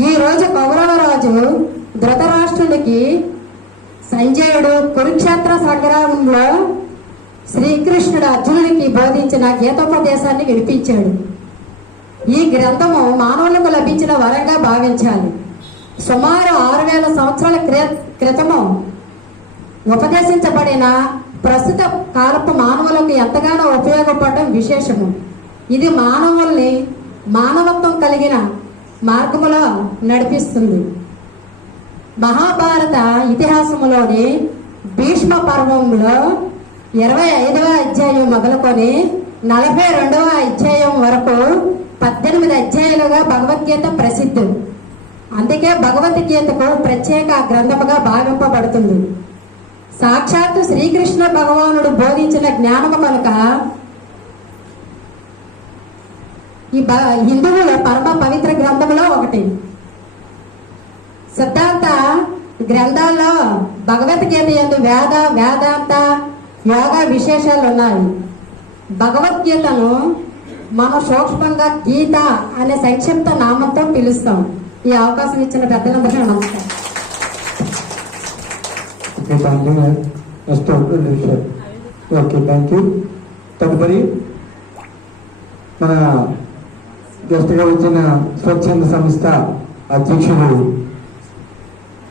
ఈ రోజు కౌరవరాజు ధృతరాష్ట్రునికి సంజయుడు కురుక్షేత్ర సంగ్రామంలో శ్రీకృష్ణుడు అర్జునుడికి బోధించిన గీతోపదేశాన్ని వినిపించాడు. ఈ గ్రంథము మానవులకు లభించిన వరంగా భావించాలి. సుమారు ఆరు వేల సంవత్సరాల క్రితము ఉపదేశించబడిన ప్రస్తుత కాలపు మానవులకు ఎంతగానో ఉపయోగపడడం విశేషము. ఇది మానవుల్ని మానవత్వం కలిగిన మార్గములో నడిపిస్తుంది. మహాభారత ఇతిహాసములోని భీష్మ పర్వంలో ఇరవై ఐదవ అధ్యాయం మొదలుకొని నలభై రెండవ అధ్యాయం వరకు పద్దెనిమిది అధ్యాయాలుగా భగవద్గీత ప్రసిద్ధం. అందుకే భగవద్గీతకు ప్రత్యేక గ్రంథముగా భావింపబడుతుంది. సాక్షాత్తు శ్రీకృష్ణ భగవానుడు బోధించిన జ్ఞానము కనుక ఈ హిందువుల పరమ పవిత్ర గ్రంథములో ఒకటి. సిద్ధాంత గ్రంథాల్లో భగవద్గీత ఎందు వేద వేదాంత యోగ విశేషాలు ఉన్నాయి. భగవద్గీతను మనం సూక్ష్మంగా గీత అనే సంక్షిప్త నామంతో పిలుస్తాం. ఈ అవకాశం ఇచ్చిన పెద్దలందరికీ నమస్కారం. ఓకే థ్యాంక్ యూ తదుపరి మన గెస్ట్గా వచ్చిన స్వచ్ఛంద సంస్థ అధ్యక్షుడు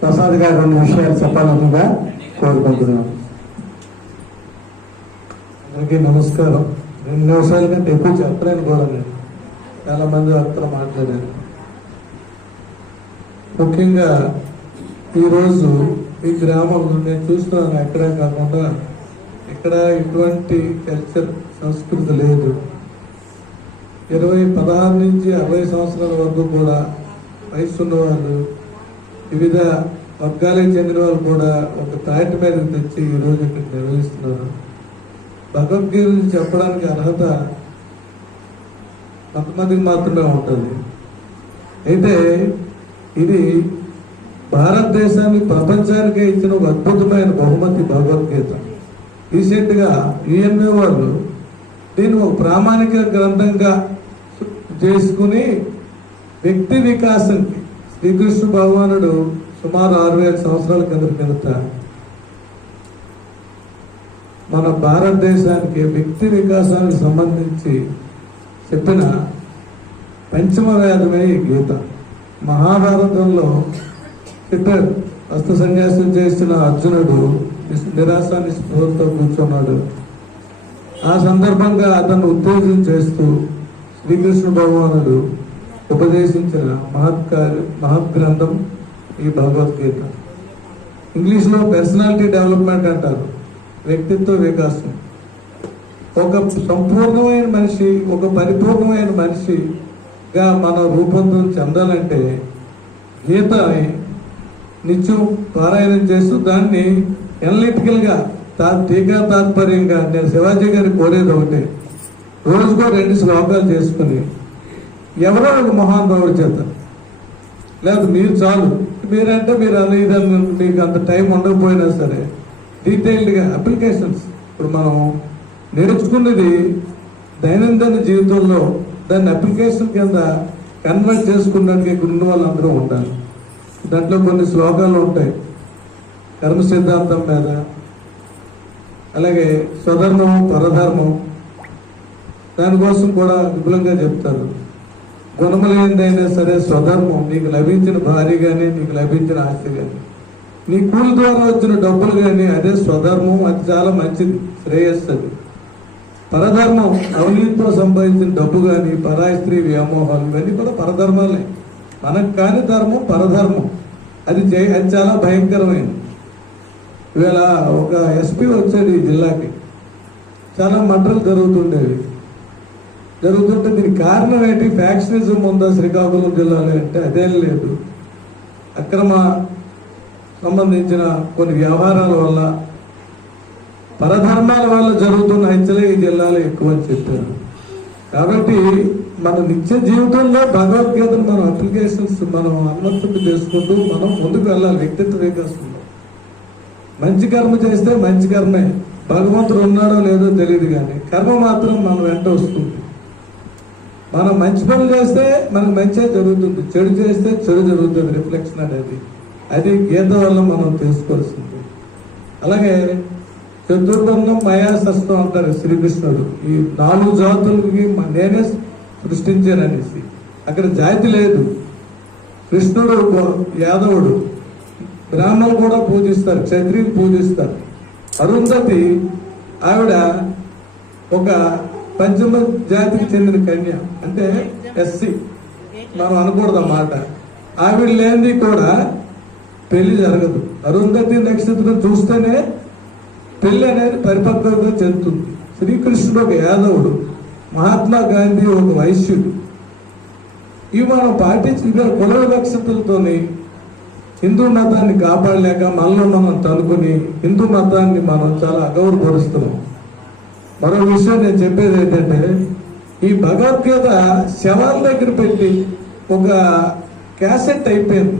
ప్రసాద్ గారు రెండు విషయాలు చెప్పాలనుగా కోరుకుంటున్నాం అందరికీ నమస్కారం. రెండు నిమిషాల కంటే ఎక్కువ చెప్పలేను కూడా నేను చాలా మంది అక్కడ మాట్లాడారు. ముఖ్యంగా ఈరోజు ఈ గ్రామంలో నేను చూస్తున్నాను ఎక్కడే కాకుండా ఇక్కడ ఎటువంటి కల్చర్ సంస్కృతి లేదు. ఇరవై పదహారు నుంచి అరవై సంవత్సరాల వరకు కూడా వయసున్న వాళ్ళు వివిధ వర్గాలకు చెందిన వాళ్ళు కూడా ఒక తాటి మీద తెచ్చి ఈరోజు ఇక్కడ నిర్వహిస్తున్నారు. భగవద్గీత చెప్పడానికి అర్హత కొంతమందికి మాత్రమే ఉంటుంది. అయితే ఇది భారతదేశానికి ప్రపంచానికే ఇచ్చిన ఒక అద్భుతమైన బహుమతి భగవద్గీత. రీసెంట్గా యుఎన్ఏ వాళ్ళు దీన్ని ఒక ప్రామాణిక గ్రంథంగా చేసుకుని వ్యక్తి వికాసంకి శ్రీకృష్ణ భగవానుడు సుమారు ఆరు వేల సంవత్సరాల కింద కిందట మన భారతదేశానికి వ్యక్తి వికాసానికి సంబంధించి చెప్పిన పంచమవేదమే ఈ గీత. మహాభారతంలో చెప్పారు హస్త సన్యాసం చేసిన అర్జునుడు నిరాశ నిస్పృహలతో కూర్చున్నాడు. ఆ సందర్భంగా అతను ఉత్తేజం చేస్తూ శ్రీకృష్ణ భగవానుడు ఉపదేశించిన మహత్కార్య మహత్ గ్రంథం ఈ భగవద్గీత. ఇంగ్లీష్లో పర్సనాలిటీ డెవలప్మెంట్ అంటారు. వ్యక్తిత్వ వికాసం. ఒక సంపూర్ణమైన మనిషి ఒక పరిపూర్ణమైన మనిషిగా మనం రూపొందం చెందాలంటే గీత నిత్యం పారాయణం చేస్తూ దాన్ని ఎనలిటికల్గా తా టీకా తాత్పర్యంగా నేను శివాజీ గారి కోరేది ఒకటే. రోజుకో రెండు శ్లోకాలు చేసుకుని ఎవరో ఒక మహానుభావుడు చేత. లేదు మీరు చాలు. మీరంటే మీరు అనేది మీకు అంత టైం ఉండకపోయినా సరే డీటెయిల్డ్గా అప్లికేషన్స్. ఇప్పుడు మనం నేర్చుకున్నది దైనందిన జీవితంలో దాన్ని అప్లికేషన్ కింద కన్వర్ట్ చేసుకున్నట్టు ఇక్కడ ఉన్న వాళ్ళందరూ ఉండాలి దాంట్లో కొన్ని శ్లోకాలు ఉంటాయి. కర్మ సిద్ధాంతం మీద అలాగే స్వధర్మం పరధర్మం దానికోసం కూడా విపులంగా చెప్తారు. గుణములేందైనా సరే స్వధర్మం నీకు లభించిన భార్య కానీ నీకు లభించిన ఆస్తి కానీ నీ కూలి ద్వారా వచ్చిన డబ్బులు కానీ అదే స్వధర్మం అది చాలా మంచిది శ్రేయస్సది. పరధర్మం అవినీతితో సంపాదించిన డబ్బు కానీ పరాయి స్త్రీ వ్యామోహాలు ఇవన్నీ కూడా పరధర్మాలే. మనకు కాని ధర్మం పరధర్మం. అది చే అది చాలా భయంకరమైనది. ఇవాళ ఒక ఎస్పీ వచ్చాడు ఈ జిల్లాకి. చాలా మర్డర్లు జరుగుతుండేవి. జరుగుతుంటే దీనికి కారణం ఏంటి? ఫ్యాక్షనిజం ఉందా శ్రీకాకుళం జిల్లాలో అంటే అదేం లేదు. అక్రమ సంబంధించిన కొన్ని వ్యవహారాల వల్ల పరధర్మాల వల్ల జరుగుతున్న హత్యలే ఈ జిల్లాలో ఎక్కువ అని చెప్పారు. కాబట్టి మన నిత్య జీవితంలో భగవద్గీతను మనం అప్లికేషన్స్ మనం అనువర్తింపు చేసుకుంటూ మనం ముందుకు వెళ్ళాలి వ్యక్తిత్వ వికాసంలో. మంచి కర్మ చేస్తే మంచి కర్మే. భగవంతుడు ఉన్నాడో లేదో తెలియదు కానీ కర్మ మాత్రం మన వెంట వస్తుంది. మనం మంచి పనులు చేస్తే మనకు మంచిగా జరుగుతుంది. చెడు చేస్తే చెడు జరుగుతుంది. రిఫ్లెక్షన్ అనేది. అది గీత వల్ల మనం తెలుసుకోవాల్సింది. అలాగే చతుర్బంధం మయాశస్త్రం అంటారు శ్రీకృష్ణుడు. ఈ నాలుగు జాతులకి నేనే నేనే సృష్టించాననేసి. అక్కడ జాతి లేదు. కృష్ణుడు యాదవుడు. బ్రాహ్మణులు కూడా పూజిస్తారు. క్షత్రియులు పూజిస్తారు. అరుంధతి ఆవిడ ఒక పంచమ జాతికి చెందిన కన్య అంటే ఎస్సి. మనం అనకూడదు అన్నమాట ఆవిడ లేనిది కూడా పెళ్ళి జరగదు. అరుంధతి నక్షత్రం చూస్తేనే పెళ్ళి అనేది పరిపక్వత చెందుతుంది. శ్రీకృష్ణుడు ఒక యాదవుడు మహాత్మా గాంధీ ఒక వైశ్యుడు. ఇవి మనం పాటించిన కుల వివక్షతలతోని హిందూ మతాన్ని కాపాడలేక మనలో మనం తనుకుని హిందూ మతాన్ని మనం చాలా అగౌరవపరుస్తున్నాం. మరో విషయం నేను చెప్పేది ఏంటంటే ఈ భగవద్గీత శవాల దగ్గర పెట్టి ఒక క్యాసెట్ అయిపోయింది.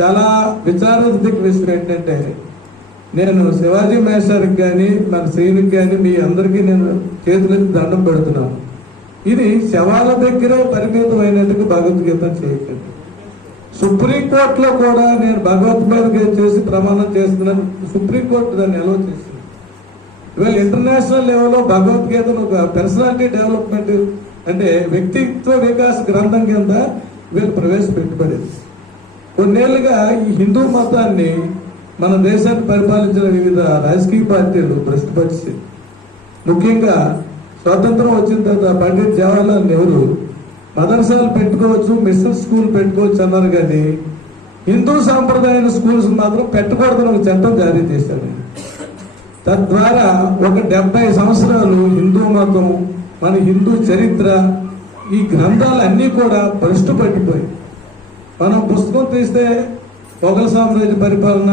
చాలా విచారదిక విషయం ఏంటంటే నేను శివాజీ మేషారికి కానీ మన శ్రీనికి కానీ మీ అందరికీ నేను చేతులకి దండం పెడుతున్నాను. ఇది శవాల దగ్గరే పరిమితమైనందుకు భగవద్గీత చేయకండి. సుప్రీంకోర్టులో కూడా నేను భగవద్గీత చేసి ప్రమాణం చేస్తున్నాను. సుప్రీంకోర్టు దాన్ని ఎలవ చేసింది ఇవాళ ఇంటర్నేషనల్ లెవెల్లో భగవద్గీతను ఒక పర్సనాలిటీ డెవలప్మెంట్ అంటే వ్యక్తిత్వ వికాస్ గ్రంథం కింద వీళ్ళు ప్రవేశపెట్టబడింది. కొన్నేళ్ళుగా ఈ హిందూ మతాన్ని మన దేశాన్ని పరిపాలించిన వివిధ రాజకీయ పార్టీలు భ్రష్టుపరిచి ముఖ్యంగా స్వాతంత్రం వచ్చిన తర్వాత పండిత్ జవహర్లాల్ నెహ్రూ మదర్సాలు పెట్టుకోవచ్చు మిషన్ స్కూల్ పెట్టుకోవచ్చు అన్నారు కానీ హిందూ సాంప్రదాయ స్కూల్స్ మాత్రం పెట్టకూడదని ఒక చట్టం జారీ చేశారు తద్వారా ఒక డెబ్బై సంవత్సరాలు హిందూ మతం మన హిందూ చరిత్ర ఈ గ్రంథాలు అన్నీ కూడా భ్రష్టు పట్టిపోయి మనం పుస్తకం తీస్తే మొఘల్ సామ్రాజ్య పరిపాలన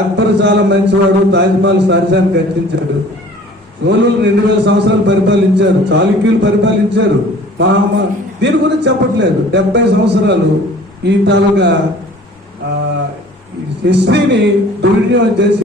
అక్బర్ చాలా మంచివాడు తాజ్మహల్ షాజహాన్ కట్టించాడు. చోళులు రెండు వేల సంవత్సరాలు పరిపాలించారు చాళుక్యులు పరిపాలించారు మహామా దీని గురించి చెప్పట్లేదు. డెబ్బై సంవత్సరాలు ఈ తాలూకా హిస్టరీని దుర్వినియోగం చేసి